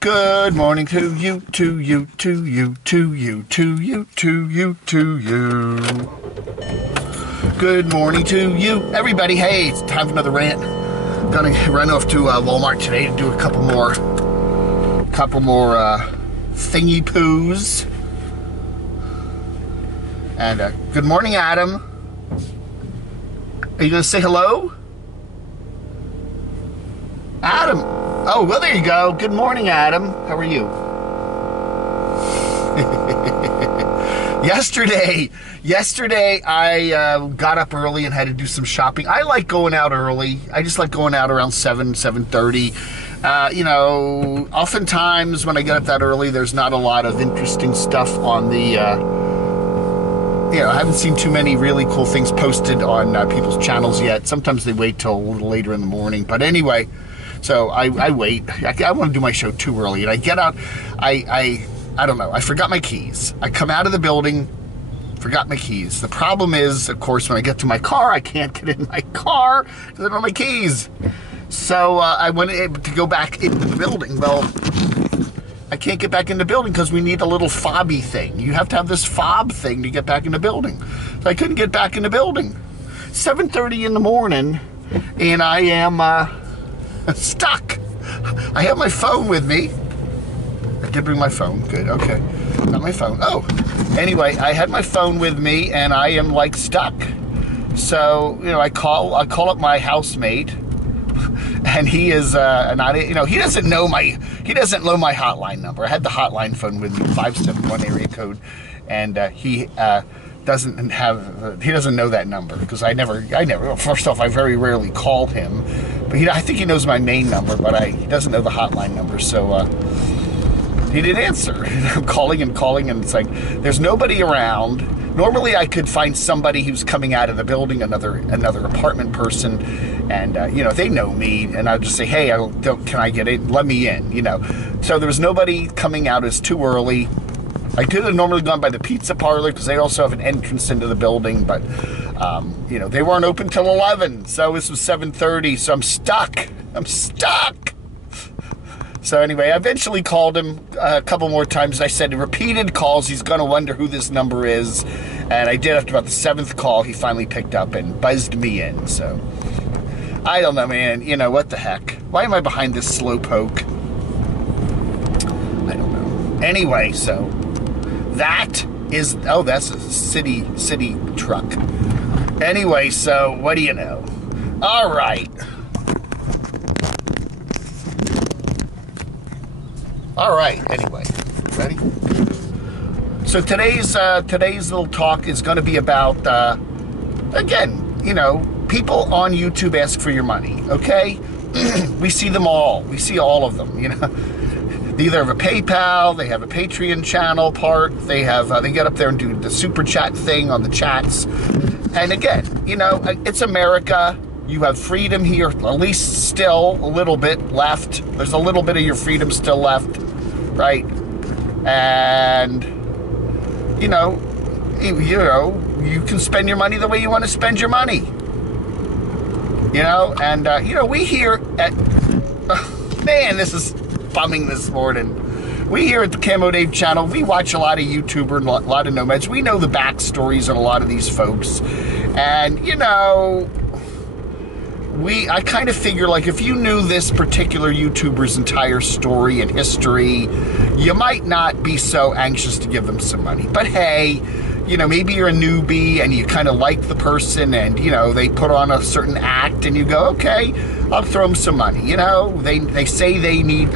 Good morning to you, to you, to you, to you, to you, to you, to you. Good morning to you, everybody. Hey, it's time for another rant. Gonna run off to Walmart today to do a couple more thingy poos. And good morning, Adam. Are you gonna say hello? Adam. Oh, well, there you go. Good morning, Adam. How are you? Yesterday, I got up early and had to do some shopping. I like going out early. I just like going out around 7:30. Oftentimes when I get up that early, there's not a lot of interesting stuff on the, I haven't seen too many really cool things posted on people's channels yet. Sometimes they wait till a little later in the morning. But anyway, so I wait. I want to do my show too early. And I get out, I don't know. I forgot my keys. I come out of the building, forgot my keys. The problem is, of course, when I get to my car, I can't get in my car because I don't have my keys. So I went to go back into the building. Well, I can't get back in the building because we need a little fobby thing. You have to have this fob thing to get back in the building. So I couldn't get back in the building. 7:30 in the morning, and I am stuck. I have my phone with me. I did bring my phone. Good. Okay. Got my phone. Oh. Anyway, I had my phone with me, and I am like stuck. So I call up my housemate, and he is not. He doesn't know my hotline number. I had the hotline phone with me, 571 area code, and he doesn't know that number because I never. First off, I very rarely call him, but I think he knows my main number, but he doesn't know the hotline number. So he didn't answer. I'm calling, and it's like there's nobody around. Normally, I could find somebody who's coming out of the building, another apartment person, and they know me, and I'll just say, hey, can I get in? Let me in, So there was nobody coming out. It's too early. I could have normally gone by the pizza parlor because they also have an entrance into the building, but they weren't open till 11, so this was 7:30. So I'm stuck. So anyway, I eventually called him a couple more times. I said repeated calls. He's going to wonder who this number is. And I did. After about the 7th call, he finally picked up and buzzed me in. So I don't know, man. What the heck? Why am I behind this slow poke? I don't know. Anyway, so that's a city truck. Anyway, so what do you know? All right. All right, anyway, ready? So today's little talk is going to be about, again, people on YouTube ask for your money, okay? We see them all. We see all of them, They either have a PayPal, they have a Patreon channel part, they get up there and do the super chat thing on the chats. And again, it's America. You have freedom here, at least still a little bit left. There's a little bit of your freedom still left, right? And, you can spend your money the way you want to spend your money. And, we here at, man, this is bumming this morning. We here at the camodave channel, we watch a lot of YouTubers and a lot of Nomads. We know the backstories on a lot of these folks. And, I kind of figure, like, if you knew this particular YouTuber's entire story and history, you might not be so anxious to give them some money. But hey, maybe you're a newbie and you kind of like the person and, they put on a certain act and you go, okay, I'll throw them some money. They say they need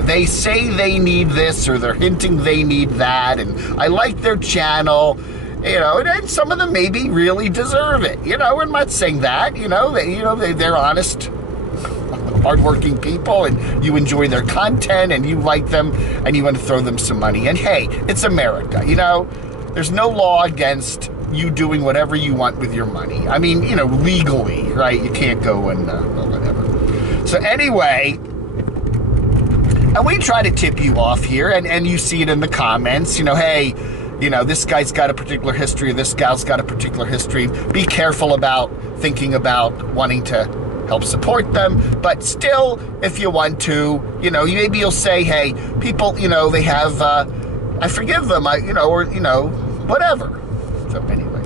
this, or they're hinting they need that, and I like their channel. And some of them maybe really deserve it. I'm not saying that. They're honest, hardworking people, and you enjoy their content, and you like them, and you want to throw them some money. And hey, it's America. There's no law against you doing whatever you want with your money. I mean, legally, right? You can't go and whatever. So anyway, and we try to tip you off here, and you see it in the comments. Hey. This guy's got a particular history, this gal's got a particular history. Be careful about thinking about wanting to help support them. But still, if you want to, maybe you'll say, hey, people, they have, I forgive them, or, whatever. So anyway,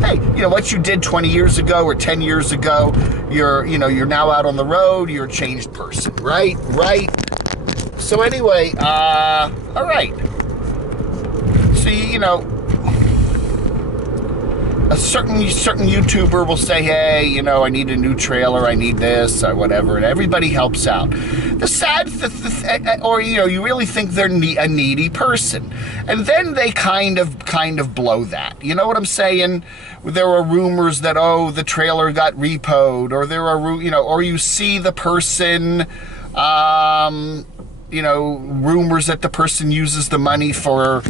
hey, what you did 20 years ago or 10 years ago, you're now out on the road, you're a changed person, right? So anyway, all right. So, a certain YouTuber will say, hey, I need a new trailer, I need this, or whatever, and everybody helps out. The sad, or you really think they're a needy person, and then they kind of blow that. You know what I'm saying? There are rumors that the trailer got repoed, or there are or you see the person. Rumors that the person uses the money for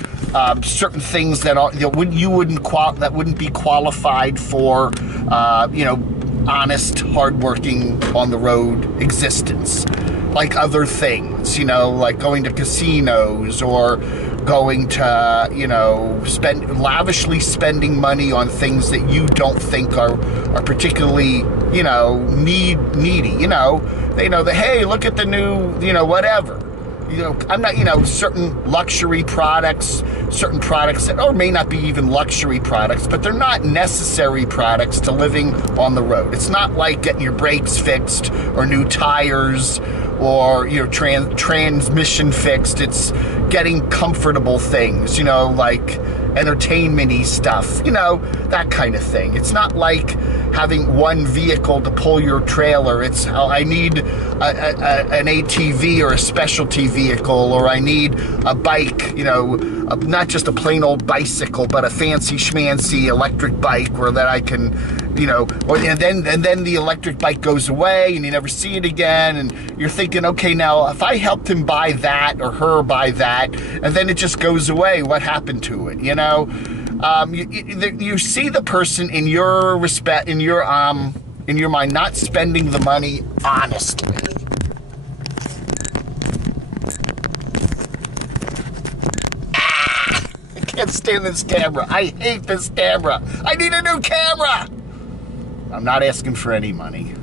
certain things that wouldn't be qualified for, honest, hardworking, on the road existence, like other things, like going to casinos or going to, lavishly spending money on things that you don't think are particularly, needy. They know that, hey, look at the new, whatever. I'm not, certain luxury products, certain products that, or may not be even luxury products, but they're not necessary products to living on the road. It's not like getting your brakes fixed or new tires or your transmission fixed. It's getting comfortable things, like entertainment-y stuff, that kind of thing. It's not like having one vehicle to pull your trailer. It's, I need an ATV or a specialty vehicle, or I need a bike, not just a plain old bicycle, but a fancy schmancy electric bike where that I can, and then the electric bike goes away and you never see it again, and you're thinking, okay, now if I helped him buy that or her buy that, and then it just goes away, what happened to it? You see the person in your respect, in your mind, not spending the money honestly. I can't stand this camera. I hate this camera. I need a new camera. I'm not asking for any money.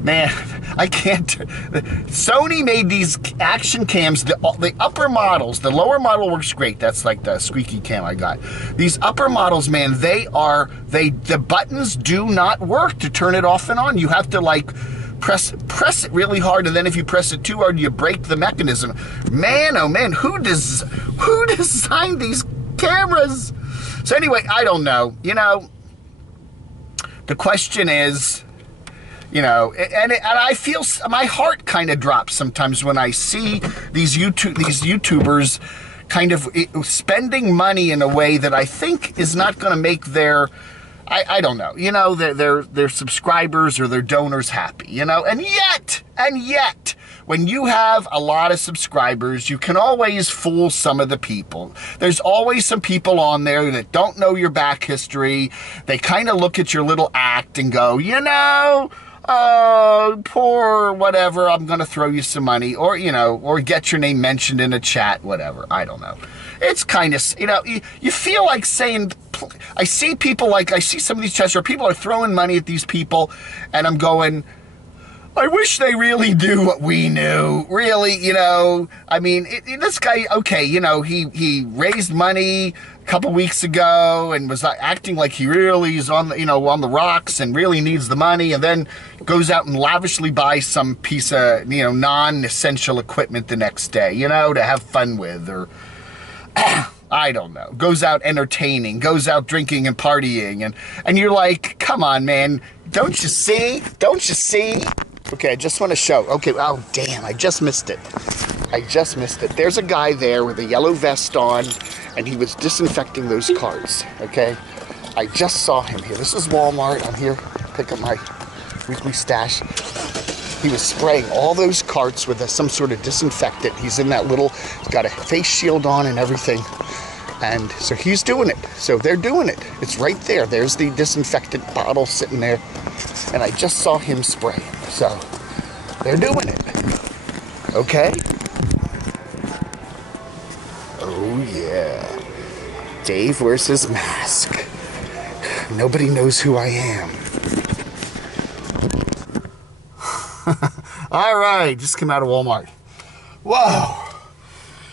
Man, I can't. Sony made these action cams, the upper models. The lower model works great. That's like the squeaky cam I got. These upper models, man, the buttons do not work to turn it off and on. You have to like press it really hard, and then if you press it too hard, you break the mechanism. Man, oh man, who designed these cameras? So anyway, I don't know. The question is, and I feel my heart kind of drops sometimes when I see these YouTubers kind of spending money in a way that I think is not going to make their, I don't know, their subscribers or their donors happy, and yet, when you have a lot of subscribers, you can always fool some of the people. There's always some people on there that don't know your back history. They kind of look at your little act and go, poor whatever, I'm going to throw you some money, or, or get your name mentioned in a chat, whatever. I don't know. It's kind of, you feel like saying, I see some of these chats where people are throwing money at these people, and I'm going, I wish they really knew what we knew. Really, I mean, this guy, okay, he raised money a couple weeks ago and was acting like he really is on the rocks and really needs the money, and then goes out and lavishly buys some piece of, non-essential equipment the next day, to have fun with, or I don't know, goes out entertaining, goes out drinking and partying, and you're like, come on, man, don't you see? Okay, I just want to show. Okay, oh, damn, I just missed it. There's a guy there with a yellow vest on, and he was disinfecting those carts, okay? I just saw him here. This is Walmart. I'm here, pick up my weekly stash. He was spraying all those carts with some sort of disinfectant. He's in that he's got a face shield on and everything. And so he's doing it. So they're doing it. It's right there. There's the disinfectant bottle sitting there. And I just saw him spraying. So they're doing it. Okay? Oh, yeah. Dave wears his mask. Nobody knows who I am. All right, just came out of Walmart. Whoa.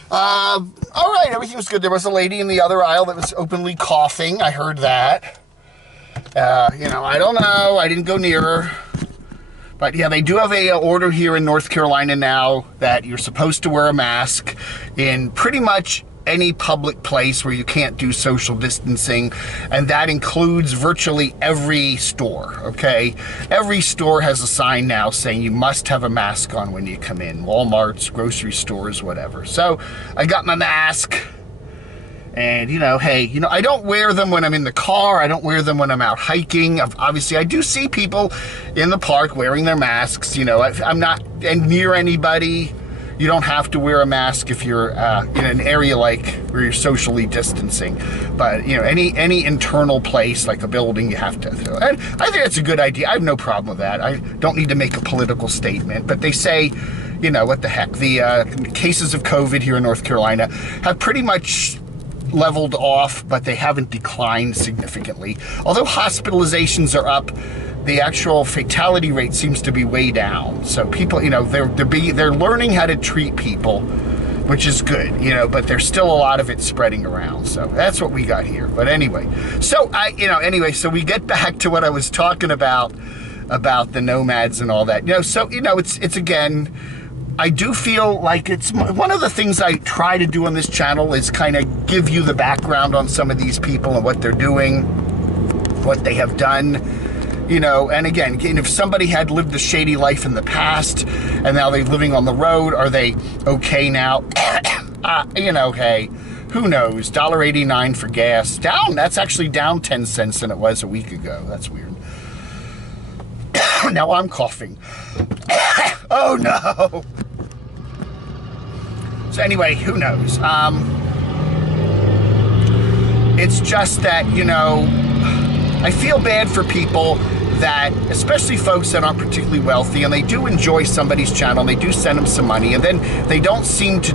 All right, everything was good. There was a lady in the other aisle that was openly coughing. I heard that. You know, I don't know. I didn't go near her. But yeah, they do have a order here in North Carolina now that you're supposed to wear a mask in pretty much any public place where you can't do social distancing, and that includes virtually every store, okay? Every store has a sign now saying you must have a mask on when you come in. Walmarts, grocery stores, whatever. So I got my mask, and you know, hey, you know, I don't wear them when I'm in the car. I don't wear them when I'm out hiking. Obviously, I do see people in the park wearing their masks. You know, I'm not near anybody. You don't have to wear a mask if you're in an area like where you're socially distancing. But, you know, any internal place like a building, you have to. And I think that's a good idea. I have no problem with that. I don't need to make a political statement. But they say, you know, what the heck, the cases of COVID here in North Carolina have pretty much leveled off, but they haven't declined significantly. Although hospitalizations are up, the actual fatality rate seems to be way down. So people, you know, they're learning how to treat people, which is good, you know, but there's still a lot of it spreading around. So that's what we got here. But anyway, so so we get back to what I was talking about the nomads and all that. You know, so, you know, it's again, I do feel like it's one of the things I try to do on this channel is kind of give you the background on some of these people and what they're doing, what they have done. You know, and again, if somebody had lived a shady life in the past and now they're living on the road, are they okay now? You know, hey, who knows? $1.89 for gas. Down, that's actually down 10 cents than it was a week ago. That's weird. Now I'm coughing. Oh no. So anyway, who knows? It's just that, you know, I feel bad for people that, especially folks that aren't particularly wealthy, and they do enjoy somebody's channel, and they do send them some money, and then they don't seem to,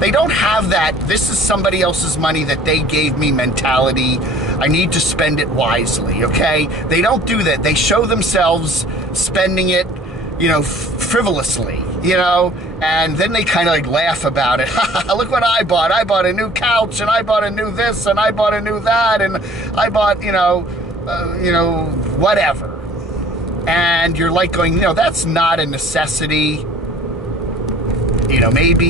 they don't have that, this is somebody else's money that they gave me mentality, I need to spend it wisely, okay? They don't do that. They show themselves spending it, you know, frivolously, you know, and then they kind of like laugh about it. Look what I bought. I bought a new couch, and I bought a new this, and I bought a new that, and I bought, you know, whatever. And you're like going, you know, that's not a necessity. You know, maybe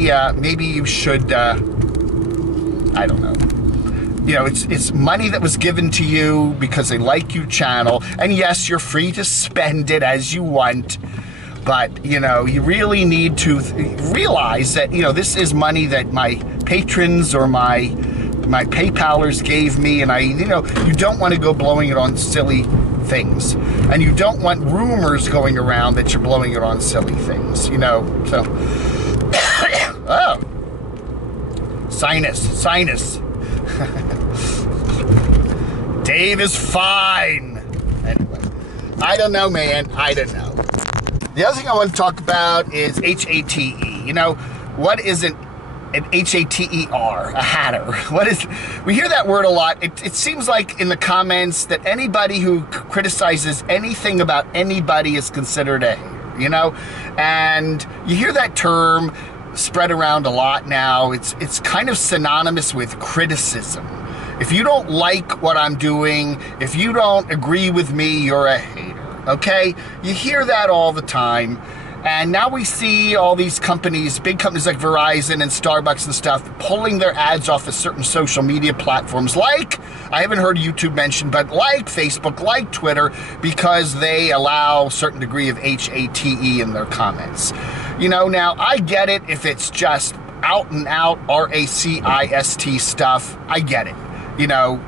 you should, I don't know. You know, it's money that was given to you because they like your channel. And yes, you're free to spend it as you want. But, you know, you really need to realize that, you know, this is money that my patrons or my PayPalers gave me, and you know, you don't want to go blowing it on silly things, and you don't want rumors going around that you're blowing it on silly things, you know. So, oh, sinus. Dave is fine. Anyway, I don't know, man. I don't know. The other thing I want to talk about is HATE. You know, what is an HATER, a hatter? What is, we hear that word a lot. It seems like in the comments that anybody who criticizes anything about anybody is considered a hater, you know? And you hear that term spread around a lot now. It's kind of synonymous with criticism. If you don't like what I'm doing, if you don't agree with me, you're a hater, okay? You hear that all the time. And now we see all these companies, big companies like Verizon and Starbucks and stuff, pulling their ads off of certain social media platforms like, I haven't heard YouTube mentioned, but like Facebook, like Twitter, because they allow a certain degree of HATE in their comments. You know, now I get it if it's just out and out RACIST stuff, I get it, you know.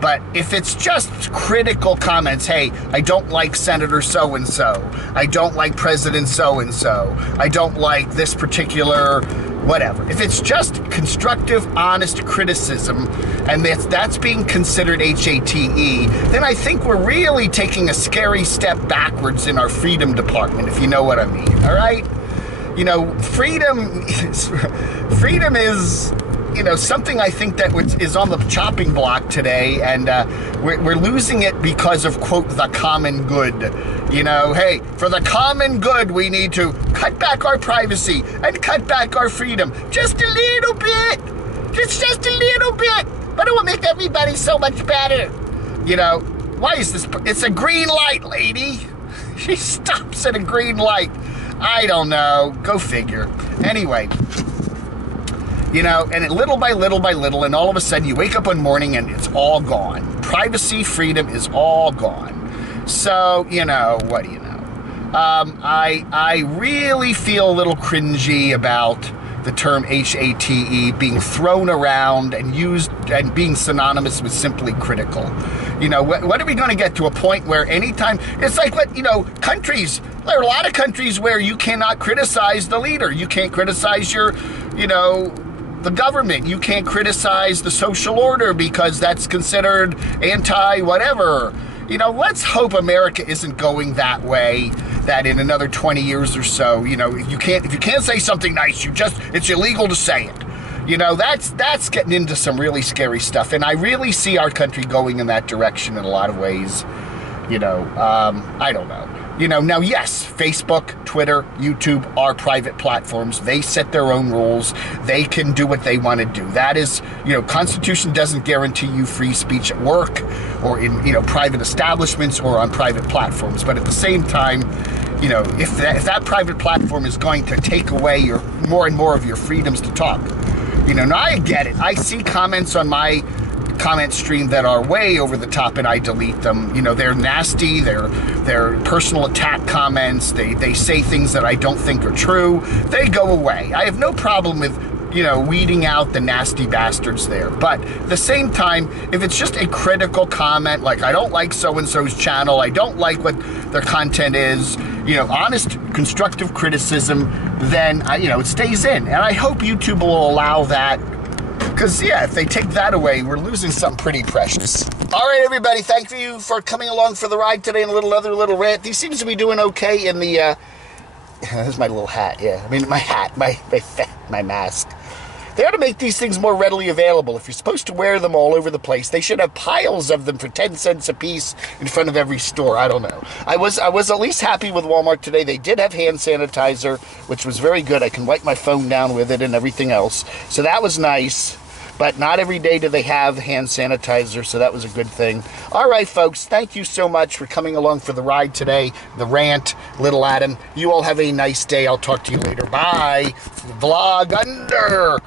But if it's just critical comments, hey, I don't like Senator so-and-so, I don't like President so-and-so, I don't like this particular whatever. If it's just constructive, honest criticism, and that's being considered HATE, then I think we're really taking a scary step backwards in our freedom department, if you know what I mean, all right? You know, freedom is something I think that is on the chopping block today, and we're losing it because of, quote, the common good. Hey, for the common good, we need to cut back our privacy and cut back our freedom. Just a little bit. Just a little bit. But it will make everybody so much better. Why is this? It's a green light, lady. She stops at a green light. I don't know. Go figure. Anyway, and little by little by little, and all of a sudden you wake up one morning and it's all gone. Privacy, freedom is all gone. So, what do you know? I really feel a little cringy about the term HATE being thrown around and used and being synonymous with simply critical. What are we going to get to a point where anytime, it's like countries, there are a lot of countries where you cannot criticize the leader. You can't criticize the government. You can't criticize the social order because that's considered anti-whatever. Let's hope America isn't going that way, that in another 20 years or so, if you can't say something nice, it's illegal to say it. That's getting into some really scary stuff. And I really see our country going in that direction in a lot of ways. I don't know. Now, yes, Facebook, Twitter, YouTube are private platforms. They set their own rules. They can do what they want to do. That is, Constitution doesn't guarantee you free speech at work or in, private establishments or on private platforms. But at the same time, if that private platform is going to take away more and more of your freedoms to talk, now I get it. I see comments on my comment stream that are way over the top, and I delete them. They're nasty. They're personal attack comments. They say things that I don't think are true. They go away. I have no problem with weeding out the nasty bastards there. But at the same time, if it's just a critical comment, like I don't like so-and-so's channel, I don't like what their content is, honest, constructive criticism, then it stays in. And I hope YouTube will allow that. Because, if they take that away, we're losing something pretty precious. All right, everybody, thank you for coming along for the ride today and a little rant. These seems to be doing okay in the, there's my little hat, yeah. I mean, my hat, my mask. They ought to make these things more readily available. If you're supposed to wear them all over the place, they should have piles of them for 10 cents a piece in front of every store. I don't know. I was at least happy with Walmart today. They did have hand sanitizer, which was very good. I can wipe my phone down with it and everything else. So that was nice. But not every day do they have hand sanitizer, so that was a good thing. All right, folks, thank you so much for coming along for the ride today, the rant, Little Adam. You all have a nice day. I'll talk to you later. Bye. Vlog under.